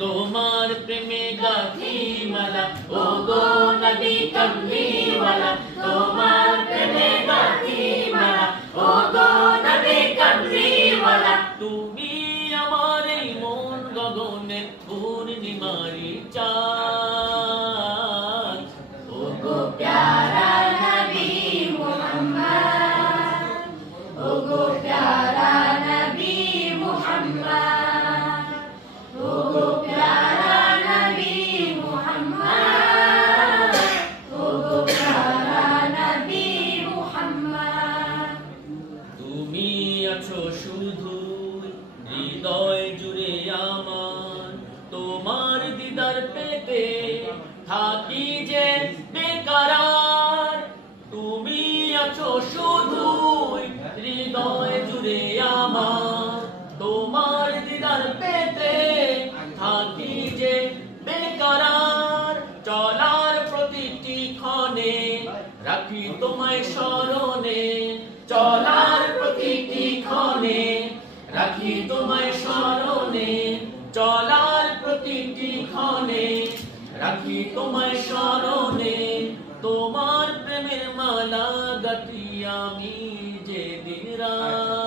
তোমার প্রেমে গাথি মালা। ও গো নবী কমলিওয়ালা তুমি আমার মন গগনে পূর্ণিমারি চাঁদ। হৃদয় জুড়ে আমার। তোমার দিদার পেতে থাকি যে বেকারার। তুমি আছো শুধু হৃদয় জুড়ে আমার। তোমার দিদার পেতে থাকি যে বেকারার। চলার প্রতিটি ক্ষণে রাখি তোমায় স্মরণে। ক্ষণে রাখি তোমায় স্মরণে, চলার প্রতিটি ক্ষণে। রাখি তোমায় স্মরণে, তোমার প্রেমের মালা গাতি আমি যে দিন রাত